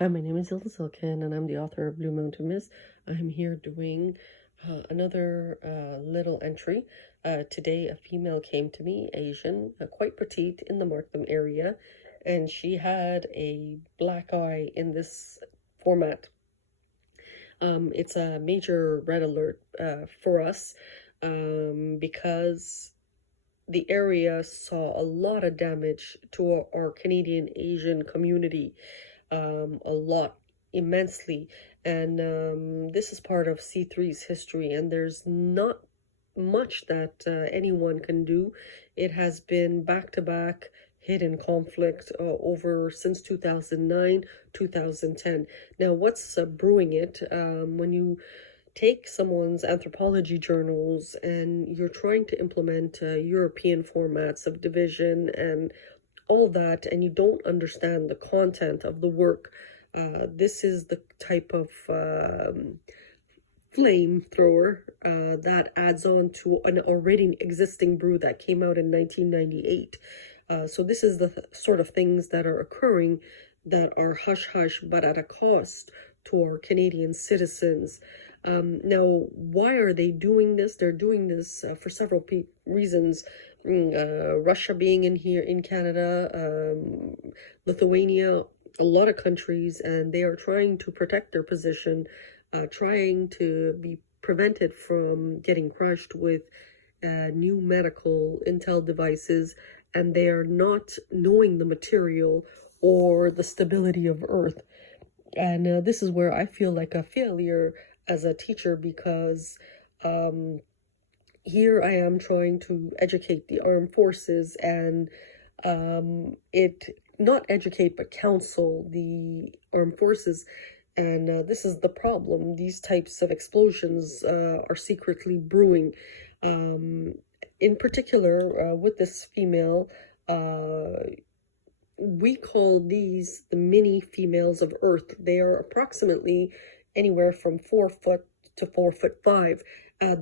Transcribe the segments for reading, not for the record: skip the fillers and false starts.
Hi, my name is Hilda Silken, and I'm the author of Blue Mountain Mist. I'm here doing another little entry. Today, a female came to me, Asian, quite petite, in the Markham area, and she had a black eye in this format. It's a major red alert for us because the area saw a lot of damage to our Canadian Asian community, a lot, immensely. And this is part of C3's history, and there's not much that anyone can do. It has been back to back hidden conflict over since 2009, 2010. Now, what's brewing it? When you take someone's anthropology journals and you're trying to implement European formats of division and all that, and you don't understand the content of the work, this is the type of flamethrower that adds on to an already existing brew that came out in 1998. So this is the sort of things that are occurring that are hush-hush, but at a cost to our Canadian citizens. Now, why are they doing this? They're doing this for several reasons. Russia being in here in Canada, Lithuania, a lot of countries, and they are trying to protect their position, trying to be prevented from getting crushed with new medical intel devices, and they are not knowing the material or the stability of Earth. And this is where I feel like a failure as a teacher, because here I am trying to educate the armed forces, and it not educate but counsel the armed forces. And this is the problem. These types of explosions are secretly brewing. In particular, with this female, we call these the mini females of Earth. They are approximately anywhere from 4 foot to 4'5".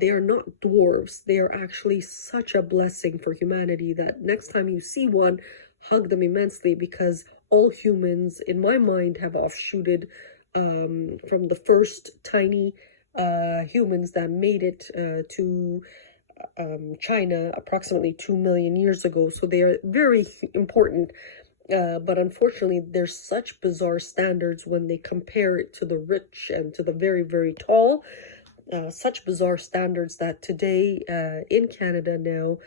They are not dwarves. They are actually such a blessing for humanity that next time you see one, hug them immensely, because all humans, in my mind, have offshooted from the first tiny humans that made it to China approximately 2 million years ago. So they are very important. But unfortunately, there's such bizarre standards when they compare it to the rich and to the very, very tall. Such bizarre standards that today in Canada now,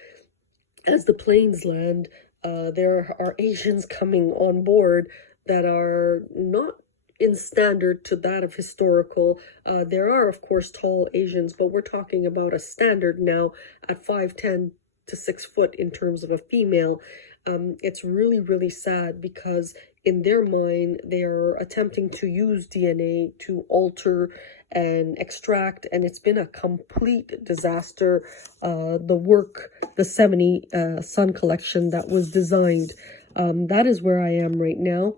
as the planes land, there are Asians coming on board that are not in standard to that of historical. There are, of course, tall Asians, but we're talking about a standard now at 5'10" to 6 foot in terms of a female. It's really, really sad, because in their mind, they are attempting to use DNA to alter and extract, and it's been a complete disaster. The 70 Sun collection that was designed, that is where I am right now.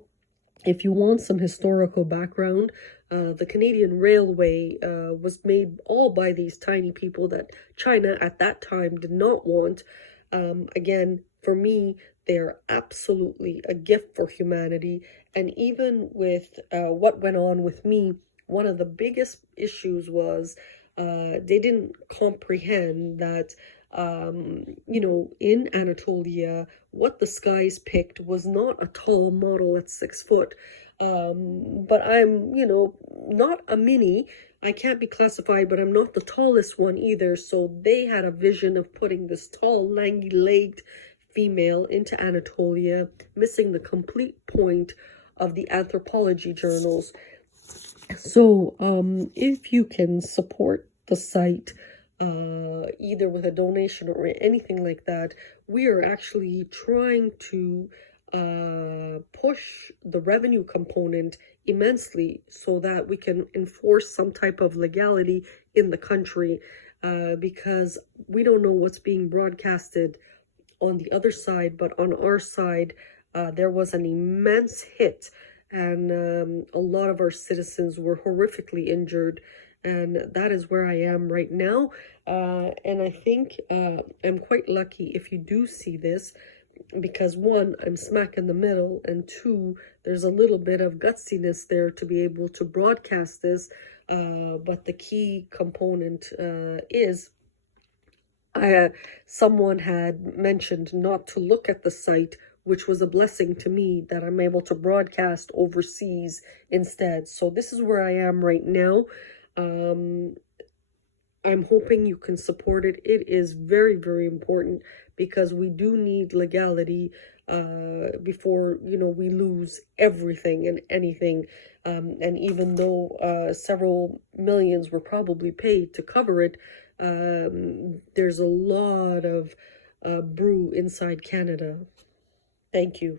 If you want some historical background, the Canadian Railway was made all by these tiny people that China at that time did not want. Again, for me, they're absolutely a gift for humanity. And even with what went on with me, one of the biggest issues was they didn't comprehend that, in Anatolia, what the skies picked was not a tall model at 6 foot. But I'm, not a mini. I can't be classified, but I'm not the tallest one either. So they had a vision of putting this tall, lanky-legged female into Anatolia, missing the complete point of the anthropology journals. So if you can support the site, either with a donation or anything like that, we are actually trying to push the revenue component immensely so that we can enforce some type of legality in the country, because we don't know what's being broadcasted on the other side, but on our side, there was an immense hit, and a lot of our citizens were horrifically injured, and that is where I am right now. And I think I'm quite lucky if you do see this. because one, I'm smack in the middle, and two, there's a little bit of gutsiness there to be able to broadcast this. But the key component is someone had mentioned not to look at the site, which was a blessing to me that I'm able to broadcast overseas instead. So this is where I am right now. I'm hoping you can support it. It is very, very important because we do need legality before, we lose everything and anything. And even though several millions were probably paid to cover it, there's a lot of brew inside Canada. Thank you.